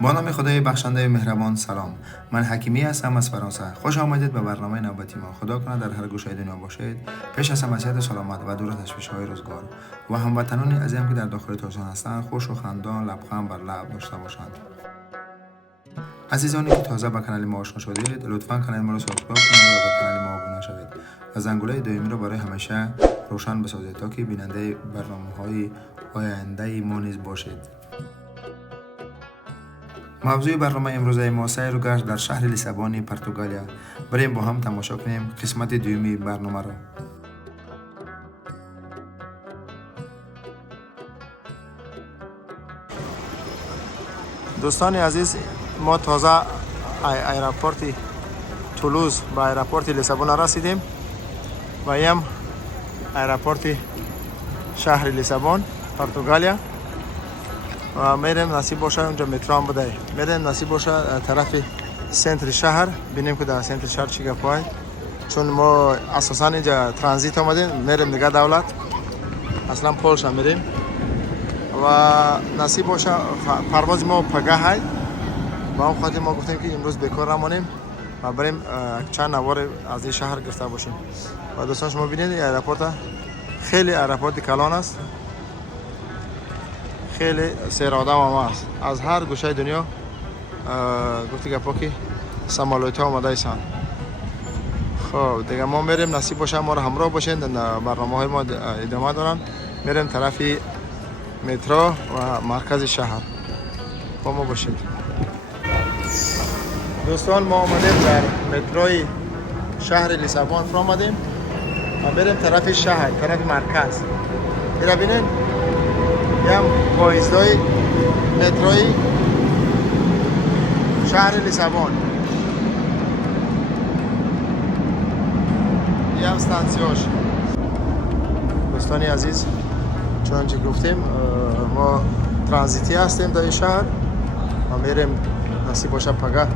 با نام خدای بخشنده مهربان. سلام، من حکیمی هستم از فرانسه. خوش آمدید به برنامه نوبتی ما. خدا کنه در هر گوشه دنیا باشید. پیش از همه صحت سلامت و دور از تشویش‌های روزگار و هموطنان عزیزم که در داخل تهران هستند خوش و خندان لبخند بر لب داشته باشند. عزیزانی که تازه به کانال ما آشنا شدید، لطفاً کانال ما را سابسکرایب کنید و به کانال ما ابونه شوید و زنگوله دائمی را برای همیشه روشن بسازید تا که بیننده برنامه‌های آینده ما نیز باشید. موضوع برنامه امروز ما سیر و گشت در شهر لیسابون پرتغالیا. بریم با هم تماشا کنیم قسمت دومی برنامه را. دوستان عزیز، ما تازه ایرپورت تولوز با ایرپورت لیسابون رسیدیم و ایم ایرپورت شهر لیسابون پرتغالیا و میریم نصیب باشه اونجا مترو هم بوده، میریم نصیب باشه طرف سنتر شهر ببینیم که در سنتر شهر چی گپای، چون ما اساسا اینجا ترانزیت آمدیم میریم دیگه دولت اصلا پولش میریم و نصیب باشه پرواز ما پگاه های با اون خاطر ما گفتیم که امروز بیکار نمانیم و بریم چند نوار از این شهر گرفته باشیم. و دوستان شما ببینید ایرپورت خیلی ایرپورت کلان است، خیلی سیر آدم هم هست از هر گوشه دنیا. گفتی گپا که سمالوت ها آمده ایسان. خب دیگه ما میریم نصیب باشه ما رو همراه باشین، برنامه های ما ادامه دارن. میریم طرف مترو و مرکز شهر با ما باشید. دوستان ما آمدیم در متروی شهر لیسابون فرا آمدیم و میریم طرف شهر، طرف مرکز. میره بینین یم پاییزدای متروی شهر لیسابون، یم استانسیوش. دوستانی عزیز، چونچه گفتیم ما ترانزیتی هستیم در این شهر و میریم نصیب باشه پگاه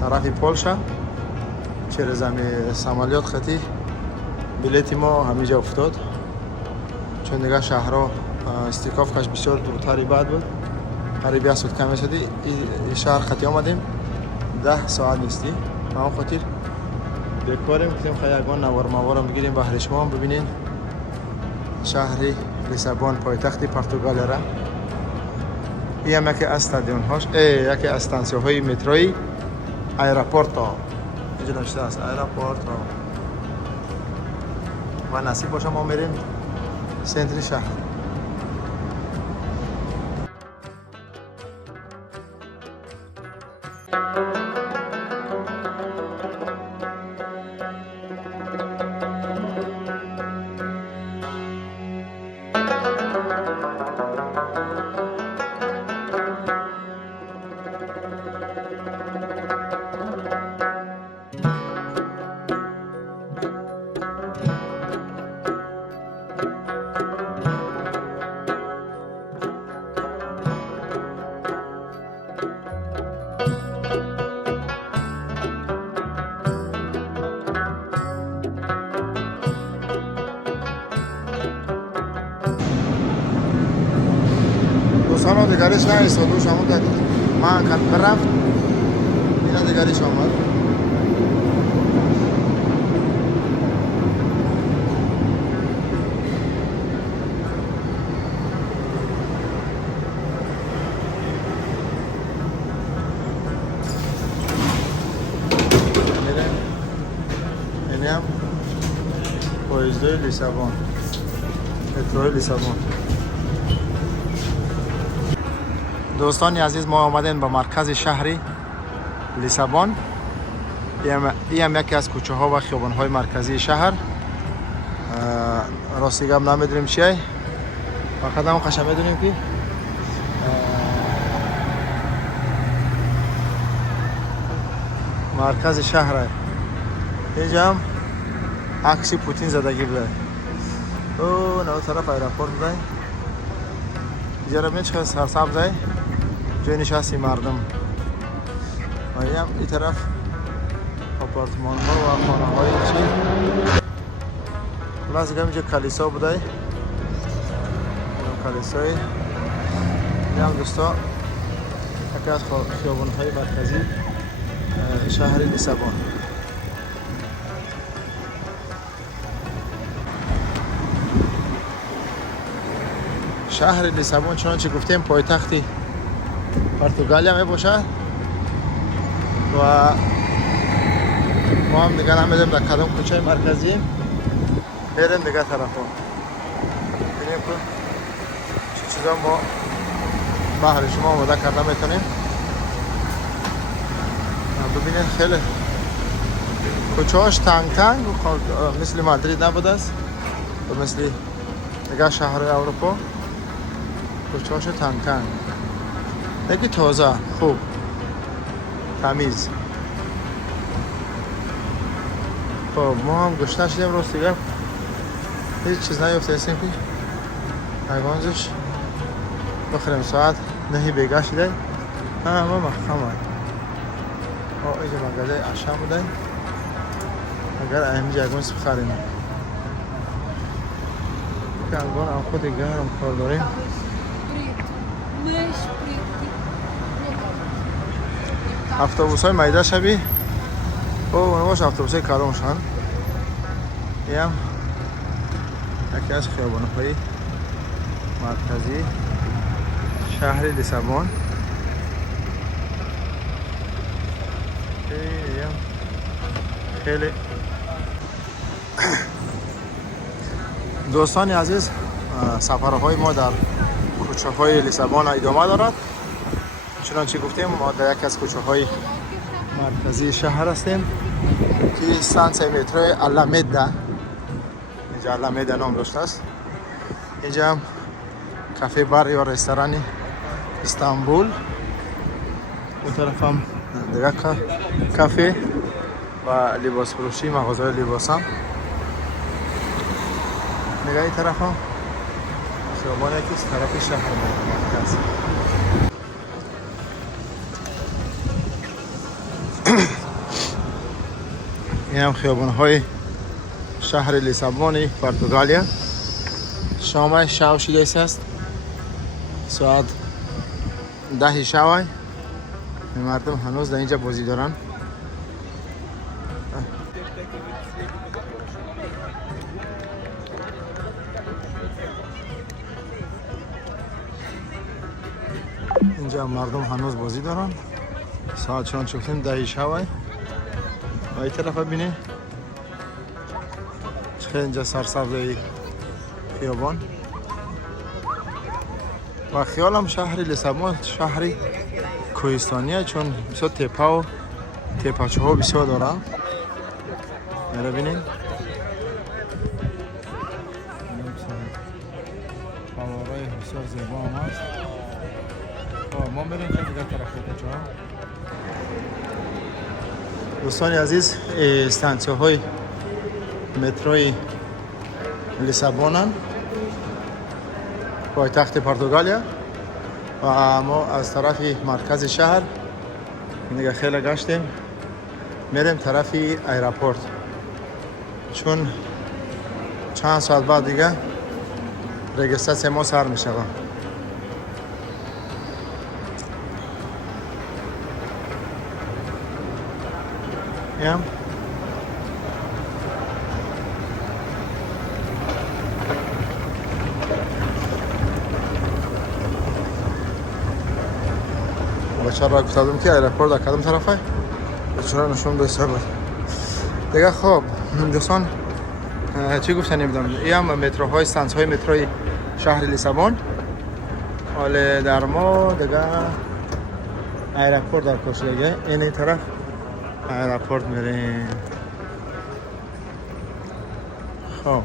طرف پولشا. چرا زمین سمالیات خطی بلیتی ما همیجا افتاد چون دیگه شهرها استیکاف کش بسیار دورتری بعد بود، قریبی هستود کمی شدی. این شهر خطی آمدیم 10 ساعت نیستی و اون خاطر بکاریم گفتیم خیلی یکان نوار موارم بگیریم بحر شما ببینین شهر لیسابون پایتخت پرتغال را. این هم یکی استادیون هاش، یکی استانسیون های متروی ایرپورت ها اینجا نشده است ایرپورت ها و نصیب باشه ما میریم سنتر شهر. دوستان دیگریش نه ایستادوش همون دادید من کت برفت اینا دیگریش آمد. این هم پاییزدای لیسابون، متروی لیسابون. دوستان عزیز ما آمدیم به مرکز شهری لیسابون. این هم یکی از کوچه ها و خیابان های مرکزی شهر. راستی گم نمیدونیم چیه، فقط هم قشنگ میدونیم که مرکز شهر. اینجا هم عکس پوتین زدگی بوده. او نه طرف ایرپورت بوده. اینجا رو ببین چقدر سرسبزه، جای نشستی مردم. و این طرف آپارتمان ها و خانه های چی. خلاص اینجا کلیسا بوده، کلیسای این هم دوستا یکی از خیابان‌های مرکزی شهر لیسابون. شهر لیسابون چنانچه گفتیم پایتخت پرتغالیا می باشد و ما هم دیگه نمیدیم در کدام کوچه مرکزی بریم دیگه طرف ها ببینیم که چه چیزا ما بحر شما آماده کرده میتونیم. ببینید خیلی کوچه هاش تنگ تنگ مثل مادرید نبوده است و مثل دیگه شهر اروپا کوچه هاش تنگ تنگ دیگه تازه خوب تمیز. خب ما هم گشته شدیم روز دیگه هیچ چیز نیفته هستیم که حیوانزش بخوریم. ساعت 9 بیگاه شده. ما مخمه اینجا مگله عشا بوده اگر اینجا اگونس بخوریم که اگون هم خود گرم کار داریم. اتوبوس های میده شبیه او نباش اتوبوس های کارونشان. این هم یکی از خیابان های مرکزی شهر لیسابون. خیلی دوستان عزیز سفرهای ما در کوچه های لیسابون ادامه دارد. چنانچه گفتیم ما در یک از کوچه های مرکزی شهر هستیم که استانسیون مترو آلامیدا، اینجا آلامیدا نام داشته است. اینجا هم کافه بار یا رستوران استانبول، اون طرف هم دیگه کافه و لباس فروشی مغازه لباس هم دیگه. این طرف هم خیابان یکی از طرف شهر مرکز. این هم خیابان های شهر لیسابون پرتغالیا. شام شب شده است، ساعت 10 شب. مردم هنوز در اینجا بازی دارن. اینجا مردم هنوز بازی دارن. ساعت چند شکلیم 10 شب. و این طرف ببینید خیلی اینجا سرسبزه خیابان و خیالم شهر لیسابون شهری کوهستانیه چون بسیار تپه و تپچه ها بسیار داره. میره بینید هوارای بسیار زیبا هم هست. ما بریم دیگه طرف کوچه ها. دوستان عزیز استانسیون های متروی لیسابون پایتخت پرتغالیا و ما از طرف مرکز شهر دیگه خیلی گشتیم میریم طرف ایرپورت چون چند ساعت بعد دیگه رجستر ما سر میشه. هم بچه را گفتم که ایرپورت در کدام طرفه بچه را نشون بسیار بود دیگه. خب دوستان چی گفتن نمیدونم. این هم متروهای استانسیون های متروی شهر لیسابون. حالا در ما دیگه ایرپورت در کوشیگه این طرف ایرپورت میریم. خب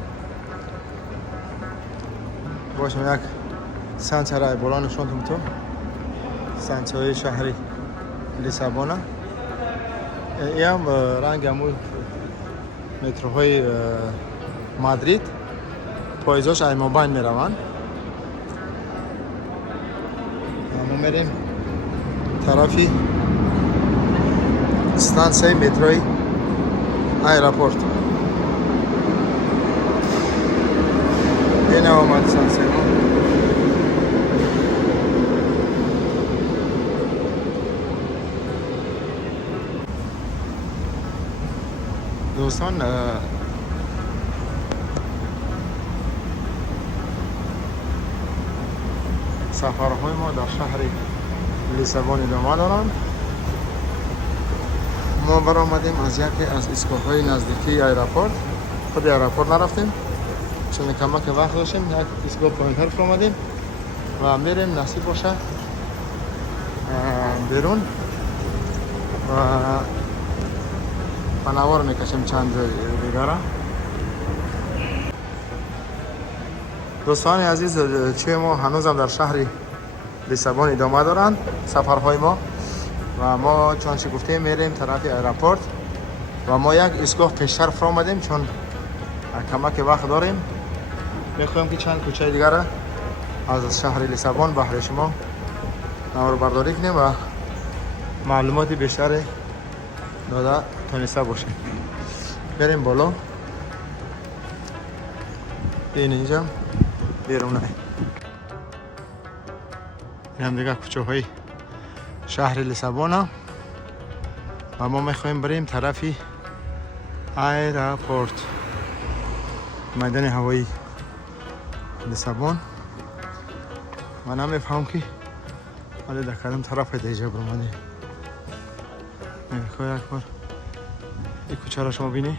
باشم یک سنترهای بالا نشوندم تو سنترهای شهری لیسابون. این هم رنگ همون متروهای مادرید پاییزاش ایمابین میروند. ما میریم طرفی استانسیون متروی ایرپورت. این هم آمد استانسیون دوستان سفرهای ما در شهر لیسابون ادامه دارند. ما برآمدیم از یکی از ایستگاه‌های نزدیکی ایرپورت. خود ایرپورت نرفتیم چون کمک وقت داشتیم. یک ایستگاه پایین‌تر آمدیم و میریم نصیب باشه بیرون و پناور میکشیم چند جای دیگر را. دوستان عزیز، چه ما هنوز هم در شهر لیسابون ادامه دارند سفرهای ما و ما چون گفتیم میریم طرف ایرپورت و ما یک ایستگاه پیشتر آمدیم چون کمک وقت داریم. میخوایم که چند کوچه دیگر را از شهر لیسابون بهر شما نمره برداری کنیم و معلومات بیشتری داده تونسته باشیم. بریم بالا. این اینجا بیرونه. این هم دیگه کوچه های شهر لیسابون و ما میخوایم بریم طرفی ایرپورت، میدان هوایی لیسابون. من نمیفهم که ولی در کدام طرف دیجا برمانه. میخوای یک بار این کوچه را شما بینی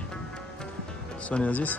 دوستان عزیز.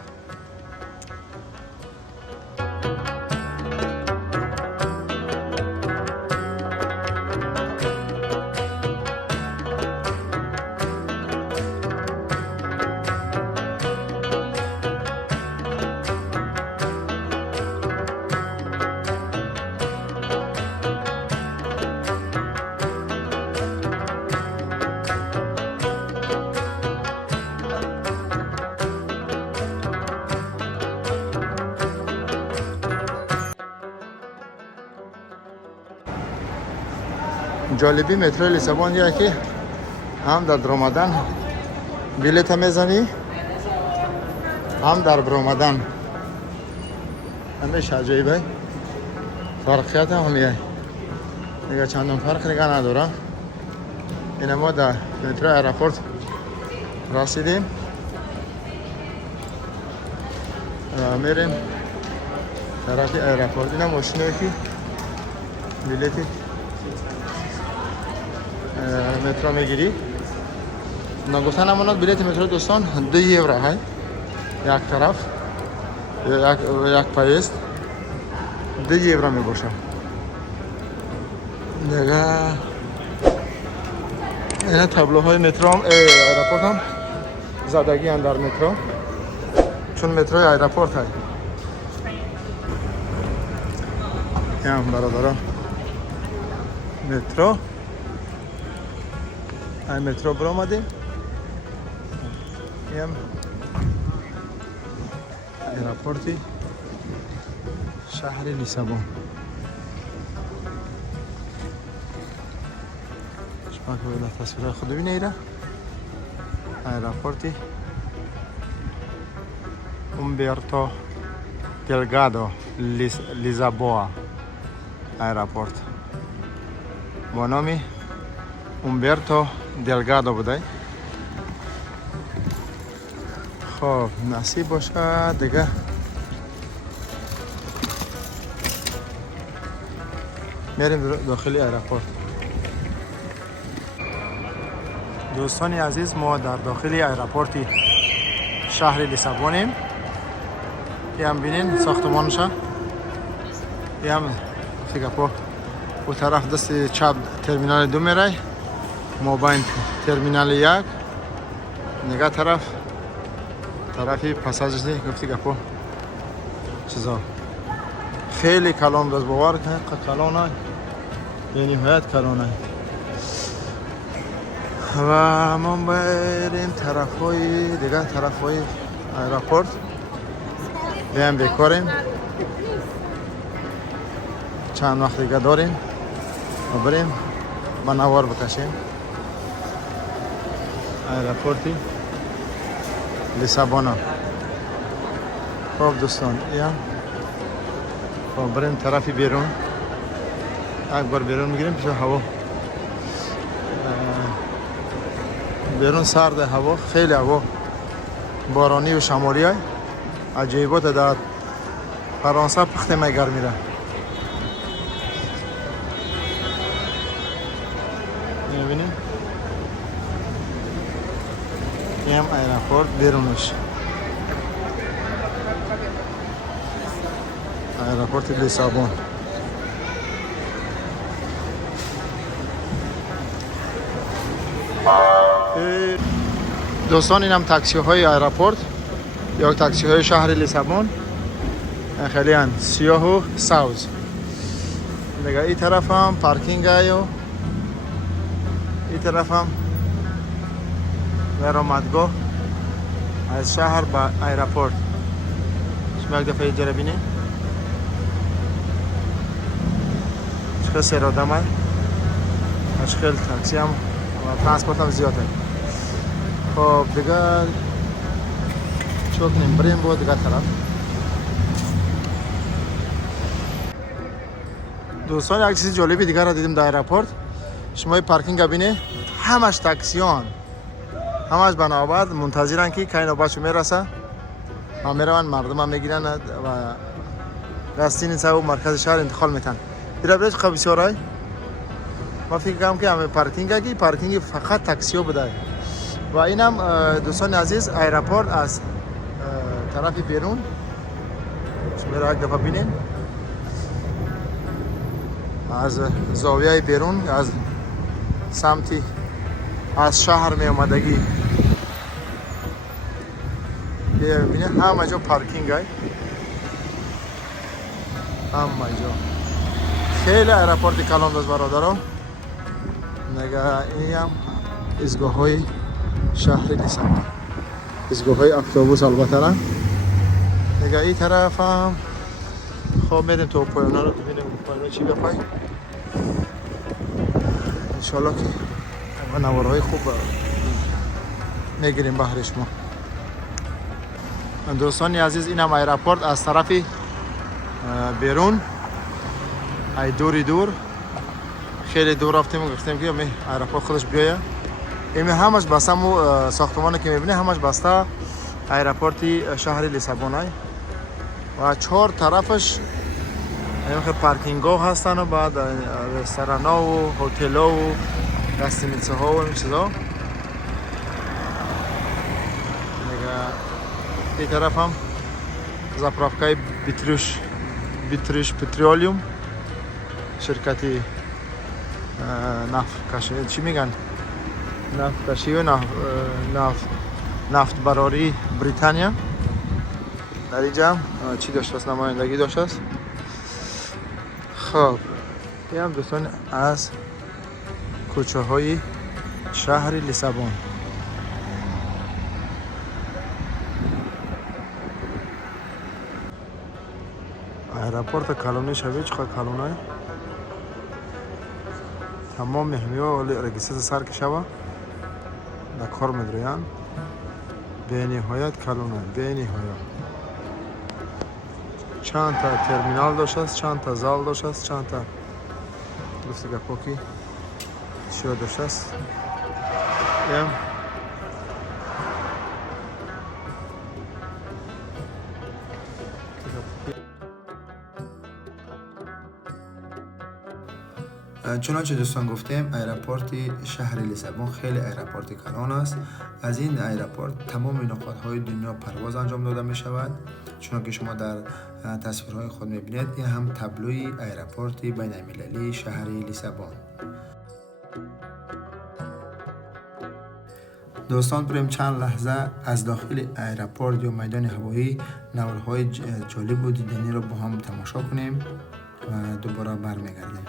جالبی مترو لیسابون یه که هم در درآمدن بلیط میزنی هم در برآمدن. همیشه عجیبه. فرقیت هم همیه دیگه چندان فرق دیگه نداره. این ما در مترو ایرپورت رسیدیم و میریم طرف ایرپورت. این ماشینه که بلیطی مترو میگیری. نگفتن امانات بلیط مترو دوستان 2 یورو های یک طرف یک پایست 2 یورو میباشه دیگه. این تابلوهای مترو هم ایرپورت هم زدگی هم در مترو چون مترو ایرپورت های. این هم برادران مترو مترو برآمدیم. این هم ایرپورتی شهر لیسابون. شما که باید تصویر خود ببینه ایره ایرپورتی اومبرتو دلگادو لیزابوآ ایرپورت با نامی اومبرتو دلگادو بوده. خب نصیب باشه دیگه میریم داخل ایرپورت. دوستان عزیز، ما در داخل ایرپورت شهر لیسابونیم. این هم بینین ساختمانش. این هم سیگاپور او طرف دست چپ ترمینال 2 میره، ما باین ترمینال 1 نگاه طرفی پاساژ دی گفتی گپو چیزا خیلی کلان باز باور کنید کلان های یعنی نهایت کلان های. و ما بریم طرف های دیگه، طرف های ایرپورت بیایم بکاریم. چند وقت دیگه داریم و بریم با نوار بکشیم. ایرپورتی لیسابون. خب دوستان ایام خب بریم طرفی بیرون. یک بار بیرون میگیریم پیش هوا. بیرون سرد، هوا خیلی هوا بارانی و شمالی های عجیبات در فرانسه پخته میگر میره. میبینی؟ این هم ایرپورت بیرونش، ایرپورت لیسابون. دوستان این هم تاکسی های ایرپورت یا تاکسی های شهر لیسابون، خیلی هن سیاه و سبز. دیگه این طرف هم پارکینگ های و این طرف هم درآمدگاه از شهر به ایرپورت. شما یک دفعه اینجا رو بینید چقدر سیر آدم هست، اشکال تاکسی هم و ترانسپورت هم زیاده. خب دیگه چوک کنیم بریم بود دیگه طرف. دوستان یک چیز جالبی دیگه را دیدیم در ایرپورت. شما پارکینگ ببینید، همش تاکسیان، همش بنابرای منتظرن که کی نوبتشون میرسه و میرن مردم هم میگیرن و راستین سو مرکز شهر انتقال میتن. دیره برای چه بسیارای ما فکر کنم که همه پارکینگ فقط تاکسی ها بوده. و اینم دوستان عزیز ایرپورت از طرف بیرون. شما را یک دفعه بینین از زاویه بیرون، از سمتی از شهر می اومدگی ببینید همه جا پارکینگ های، همه جا. خیلی ایرپورت کلان دست برادران. نگه این هم ایستگاه های شهر لیسابون، ایستگاه های اتوبوس البته نه. نگه این طرف هم خب میریم تو پایانا رو ببینیم پایانا چی بپای. انشالله که نوارهای خوب میگیریم بهرش ما. دوستانی عزیز این هم ایرپورت از طرف بیرون، ای دور خیلی دور رفتیم و گفتیم که ایرپورت خودش بیایه. این همش بسته ساختمانی که میبینی همش بسته ایرپورت شهر لیسابون های و 4 طرفش این پارکینگ ها هستن و بعد رستوران ها و هتل ها و گستینیڅه ها و این چیزا. این طرف هم زاپراوکای بیتروش پترولیوم، شرکتی نفت کشی، چی میگن؟ نفت کشی و نفت براری بریتانیا. در اینجا چی داشته است؟ نمایندگی داشته است. خب این هم دوستان از کوچه های شهر لیسابون. ایرپورت کلونی شوی چقدر کلونه تمام مهمیه ولی رگیست سر که شوه در کار میدرویان. به نهایت کلونه، به نهایت چند تا ترمینال داشته است، چند تا زال داشته است، چند تا دوست گپاکی شو داشته است. چنانچه دوستان گفتیم ایرپورت شهر لیسابون خیلی ایرپورت کلان است. از این ایرپورت تمام نقاط‌های دنیا پرواز انجام داده می شود. چنانکه شما در تصویرهای خود می بینید این هم تابلوی ایرپورت بین المللی شهر لیسابون. دوستان بریم چند لحظه از داخل ایرپورت یا میدان هوایی نوارهای جالب و دیدنی رو با هم تماشا کنیم و دوباره برمیگردیم.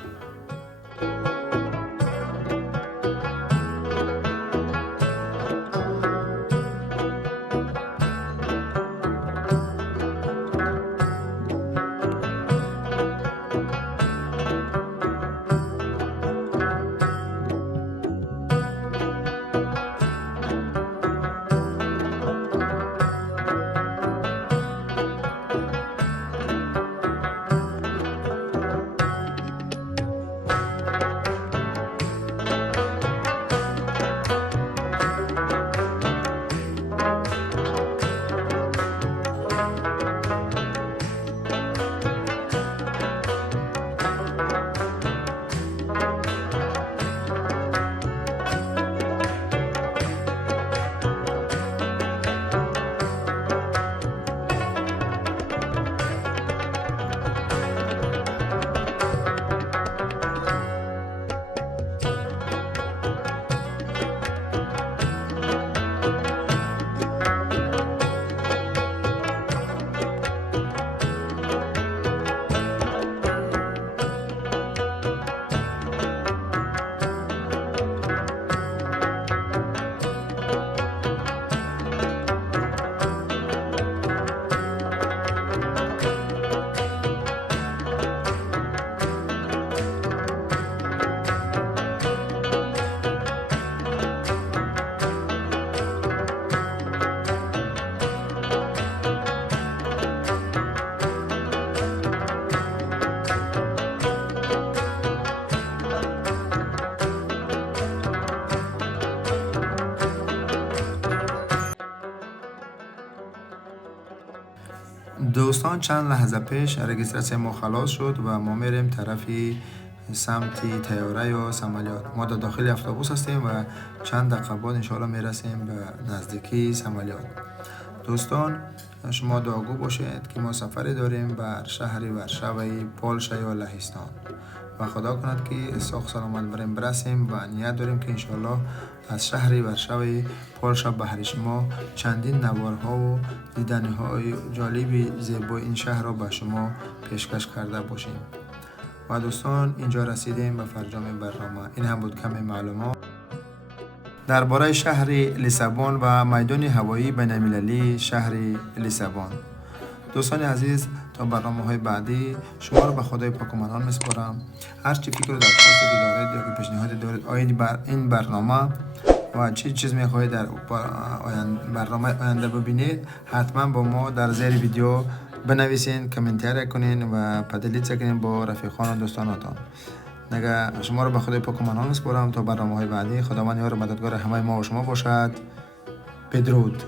دوستان چند لحظه پیش رجیستراسیون ما خلاص شد و ما میریم طرفی سمت طیاره یا سمالیات. ما در داخل اتوبوس هستیم و چند دقیقه بعد انشاءالله میرسیم به نزدیکی سمالیات. دوستان شما دعاگو باشید که ما سفری داریم بر شهر ورشاوی پولشا یا لهستان و خدا کند که ساخت سلامت برسیم و نیت داریم که انشاءالله از شهر ورشاوی پولشا بهر شما چندین نوارها و دیدنی‌های جالب زیبای این شهر را به شما پیشکش کرده باشیم. و دوستان اینجا رسیدیم به فرجام برنامه. این هم بود کمی معلومات درباره شهر لیسابون و میدان هوایی بین‌المللی شهر لیسابون. دوستان عزیز تا برنامه‌های بعدی شما را به خدای پاک و منان می‌سپارم. هر چی فکر و درخواستی که دارید یا که پیشنهادی دارید این برنامه و چه چیز می‌خواهید در برنامه آینده ببینید، حتما با ما در زیر ویدیو بنویسین، کامنتر کنین و پدلیت کنین با رفیقان و دوستانتان. نگه شما رو به خدای پاک و منان می‌سپارم تا برنامه‌های بعدی. خداوند یار و مددگار همه ما و شما باشد. بدرود.